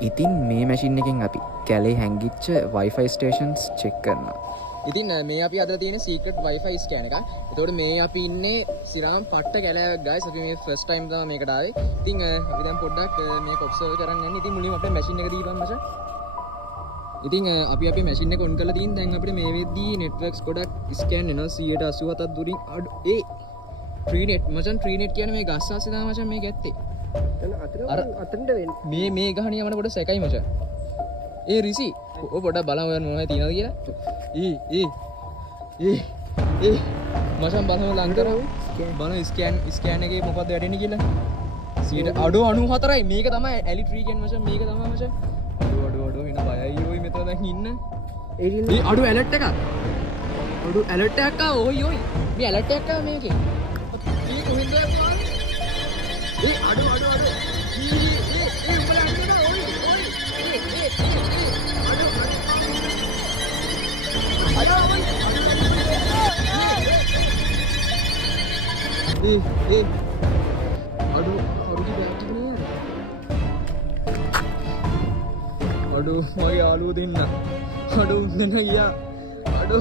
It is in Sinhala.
ඉතින් මේ මැෂින් එකෙන් අපි කැලේ හැංගිච්ච Wi-Fi stations check කරනවා. ඉතින් මේ අපි අද තියෙන secret Wi-Fi scan එක. එතකොට මේ අපි ඉන්නේ සිරාම් පට්ට කැලෑවක් guys. අපි මේ first time තමයි මේකට ආවේ. ඉතින් අපි දැන් පොඩ්ඩක් මේක observe කරන්න යන්නේ. ඉතින් මුලින්ම අපේ machine එක දීපන් මචං. ඉතින් අපි අපේ machine එක on කරලා තියෙන දැන් අපිට මේ වෙද්දී networks ගොඩක් scan වෙනවා 187ක් දුරින් ඒ Treenet මචං Treenet කියන්නේ මේ ගස් ආසේ තමයි මචං මේක ඇත්තේ. අර අතනට වෙන්නේ මේ ගහණිය මට පොඩ සැකයි මචං. ඒ රිසි ඔය පොඩක් බලමු ඔයන් මොනවද තියනවද කියලා. මචං බලමු ලං කරමු. බලමු ස්කෑන් එකේ මොකද්ද වැඩෙන්නේ කියලා. 94යි මේක තමයි ඇලි ට්‍රී කියන්නේ මචං මේක තමයි මචං. අඩු වෙන බයයි ඔය මෙතන දැන් ඉන්න. ඒ අඩු ඇලර්ට් එකක්. අඩු ඇලර්ට් එකක් ආ ඔයි මේ ඇලර්ට් එකක් ආ මේකේ. මේ කොහෙන්ද යන්නේ? ඒ අඩු උඹලා අන්නවා ඔයි අඩු මගේ යාළුවෝ දෙන්න අඩු උන්දන ගියා අඩු